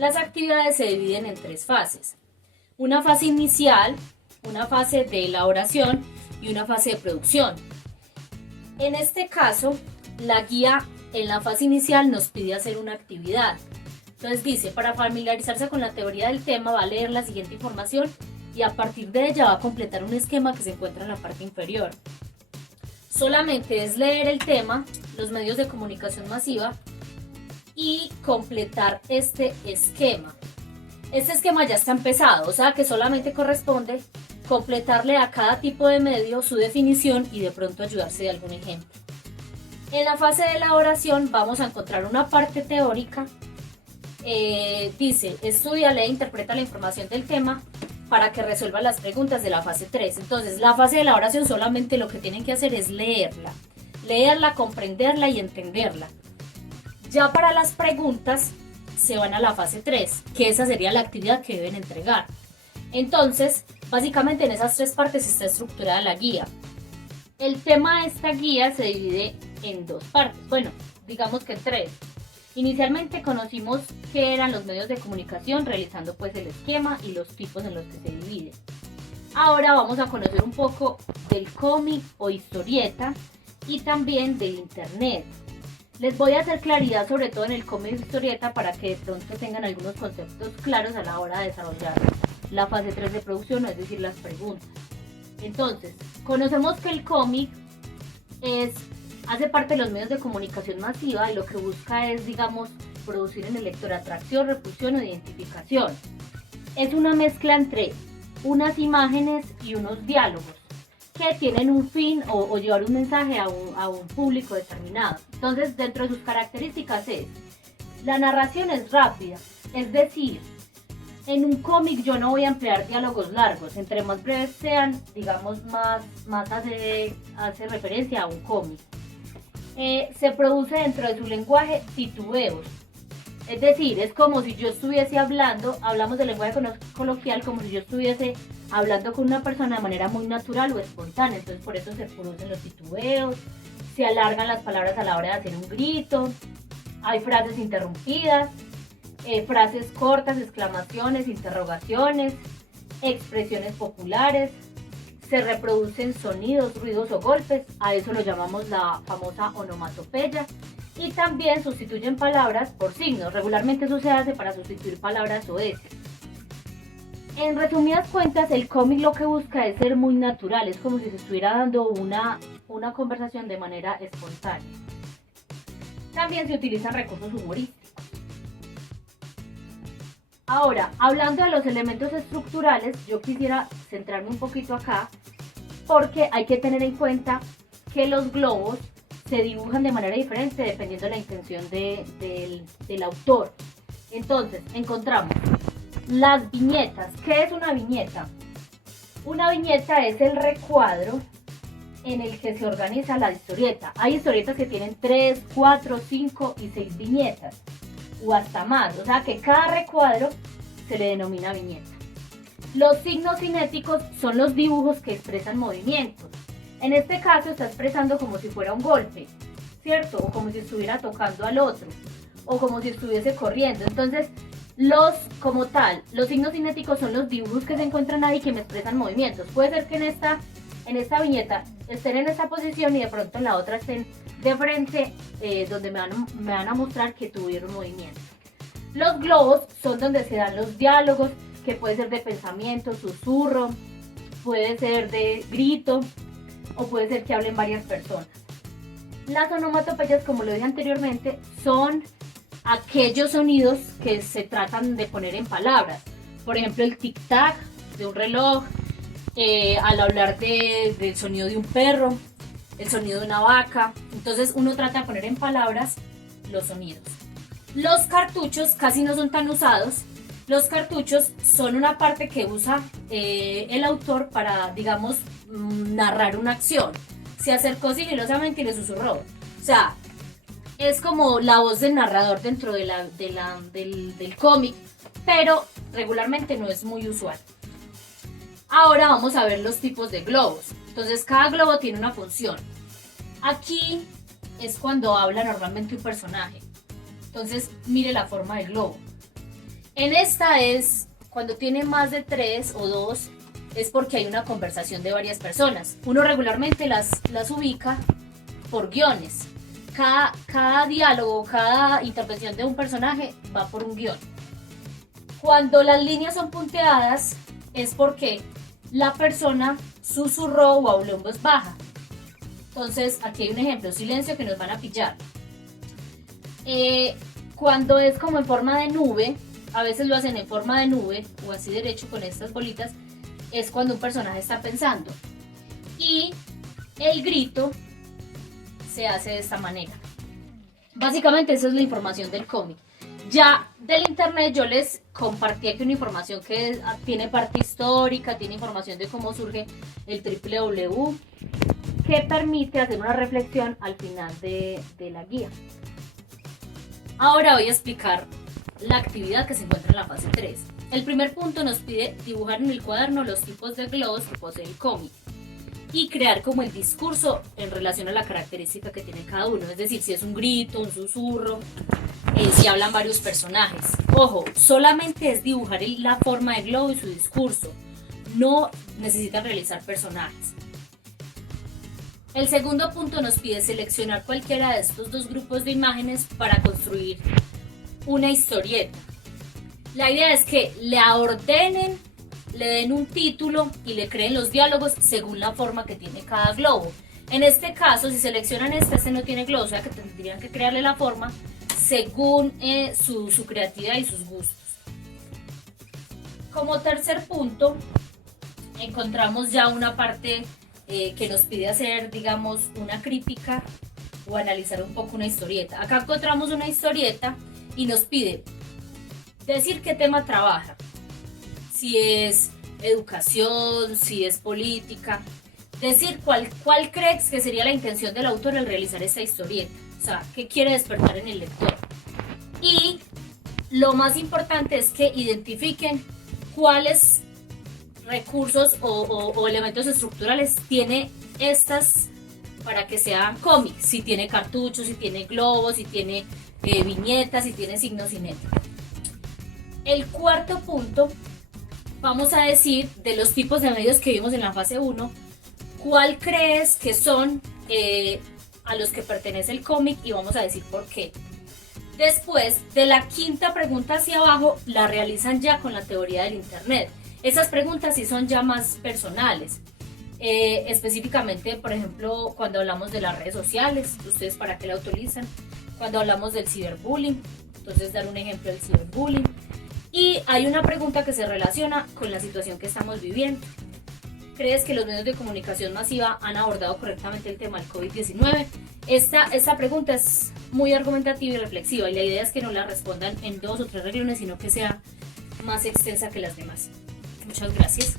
Las actividades se dividen en tres fases. Una fase inicial, una fase de elaboración y una fase de producción. En este caso, la guía en la fase inicial nos pide hacer una actividad. Entonces dice, para familiarizarse con la teoría del tema va a leer la siguiente información y a partir de ella va a completar un esquema que se encuentra en la parte inferior. Solamente es leer el tema, los medios de comunicación masiva y completar este esquema. Este esquema ya está empezado, o sea que solamente corresponde completarle a cada tipo de medio su definición y de pronto ayudarse de algún ejemplo. En la fase de elaboración vamos a encontrar una parte teórica. Dice, estudia, lee e interpreta la información del tema para que resuelva las preguntas de la fase 3. Entonces, la fase de elaboración solamente lo que tienen que hacer es leerla, comprenderla y entenderla. Ya para las preguntas se van a la fase 3, que esa sería la actividad que deben entregar. Entonces, básicamente en esas tres partes está estructurada la guía. El tema de esta guía se divide en dos partes, bueno, digamos que tres. Inicialmente conocimos qué eran los medios de comunicación, realizando pues el esquema y los tipos en los que se divide. Ahora vamos a conocer un poco del cómic o historieta y también del internet. Les voy a hacer claridad sobre todo en el cómic o historieta para que de pronto tengan algunos conceptos claros a la hora de desarrollar la fase 3 de producción, es decir, las preguntas. Entonces, conocemos que el cómic hace parte de los medios de comunicación masiva y lo que busca es, digamos, producir en el lector atracción, repulsión o identificación. Es una mezcla entre unas imágenes y unos diálogos que tienen un fin o llevar un mensaje a un público determinado. Entonces, dentro de sus características la narración es rápida, es decir, en un cómic yo no voy a emplear diálogos largos, entre más breves sean, digamos, más hace referencia a un cómic. Se produce dentro de su lenguaje titubeos, es decir, es como si yo estuviese hablamos de lenguaje coloquial, como si yo estuviese hablando con una persona de manera muy natural o espontánea, entonces por eso se producen los titubeos, se alargan las palabras a la hora de hacer un grito, hay frases interrumpidas, frases cortas, exclamaciones, interrogaciones, expresiones populares, se reproducen sonidos, ruidos o golpes, a eso lo llamamos la famosa onomatopeya, y también sustituyen palabras por signos, regularmente eso se hace para sustituir palabras o s. En resumidas cuentas, el cómic lo que busca es ser muy natural, es como si se estuviera dando una conversación de manera espontánea. También se utilizan recursos humorísticos. Ahora, hablando de los elementos estructurales, yo quisiera centrarme un poquito acá, porque hay que tener en cuenta que los globos se dibujan de manera diferente dependiendo de la intención del autor. Entonces, encontramos las viñetas. ¿Qué es una viñeta? Una viñeta es el recuadro en el que se organiza la historieta. Hay historietas que tienen 3, 4, 5 y 6 viñetas, o hasta más, o sea que cada recuadro se le denomina viñeta. Los signos cinéticos son los dibujos que expresan movimientos. En este caso está expresando como si fuera un golpe, ¿cierto? O como si estuviera tocando al otro, o como si estuviese corriendo. Entonces, los signos cinéticos son los dibujos que se encuentran ahí que me expresan movimientos. Puede ser que en esta viñeta estén en esta posición y de pronto en la otra estén de frente, donde me van a mostrar que tuvieron movimiento. Los globos son donde se dan los diálogos, que puede ser de pensamiento, susurro, puede ser de grito, o puede ser que hablen varias personas. Las onomatopeyas, como lo dije anteriormente, son aquellos sonidos que se tratan de poner en palabras. Por ejemplo, el tic-tac de un reloj, al hablar del sonido de un perro, el sonido de una vaca. Entonces uno trata de poner en palabras los sonidos. Los cartuchos casi no son tan usados. Los cartuchos son una parte que usa el autor para, digamos, narrar una acción. Se acercó sigilosamente y le susurró. O sea, es como la voz del narrador dentro del cómic, pero regularmente no es muy usual. Ahora vamos a ver los tipos de globos. Entonces cada globo tiene una función. Aquí es cuando habla normalmente un personaje. Entonces mire la forma del globo. En esta es cuando tiene más de 3 o 2, es porque hay una conversación de varias personas. Uno regularmente las ubica por guiones. Cada diálogo, cada intervención de un personaje va por un guión. Cuando las líneas son punteadas es porque la persona susurró o habló en voz baja. Entonces aquí hay un ejemplo, silencio que nos van a pillar. Cuando es como en forma de nube, a veces lo hacen en forma de nube o así derecho con estas bolitas, es cuando un personaje está pensando. Y el grito se hace de esta manera. Básicamente esa es la información del cómic. Ya del internet yo les compartí aquí una información que tiene parte histórica, tiene información de cómo surge el www, que permite hacer una reflexión al final de la guía. Ahora voy a explicar la actividad que se encuentra en la fase 3. El primer punto nos pide dibujar en el cuaderno los tipos de globos que posee el cómic y crear como el discurso en relación a la característica que tiene cada uno, es decir, si es un grito, un susurro, si hablan varios personajes. Ojo, solamente es dibujar la forma de globo y su discurso, no necesitan realizar personajes. El segundo punto nos pide seleccionar cualquiera de estos dos grupos de imágenes para construir una historieta. La idea es que la ordenen, le den un título y le creen los diálogos según la forma que tiene cada globo. En este caso, si seleccionan este no tiene globo, o sea que tendrían que crearle la forma según su creatividad y sus gustos. Como tercer punto, encontramos ya una parte que nos pide hacer, digamos, una crítica o analizar un poco una historieta. Acá encontramos una historieta y nos pide decir qué tema trabaja, si es educación, si es política, decir cuál crees que sería la intención del autor al realizar esta historieta, o sea, qué quiere despertar en el lector. Y lo más importante es que identifiquen cuáles recursos o elementos estructurales tiene estas para que sean cómics, si tiene cartuchos, si tiene globos, si tiene viñetas, si tiene signos cinéticos. El cuarto punto, vamos a decir de los tipos de medios que vimos en la fase 1, cuál crees que son a los que pertenece el cómic y vamos a decir por qué. Después, de la quinta pregunta hacia abajo, la realizan ya con la teoría del internet. Esas preguntas sí son ya más personales. Específicamente, por ejemplo, cuando hablamos de las redes sociales, ustedes para qué la utilizan. Cuando hablamos del ciberbullying, entonces dar un ejemplo del ciberbullying. Y hay una pregunta que se relaciona con la situación que estamos viviendo. ¿Crees que los medios de comunicación masiva han abordado correctamente el tema del COVID-19? Esta pregunta es muy argumentativa y reflexiva y la idea es que no la respondan en 2 o 3 renglones, sino que sea más extensa que las demás. Muchas gracias.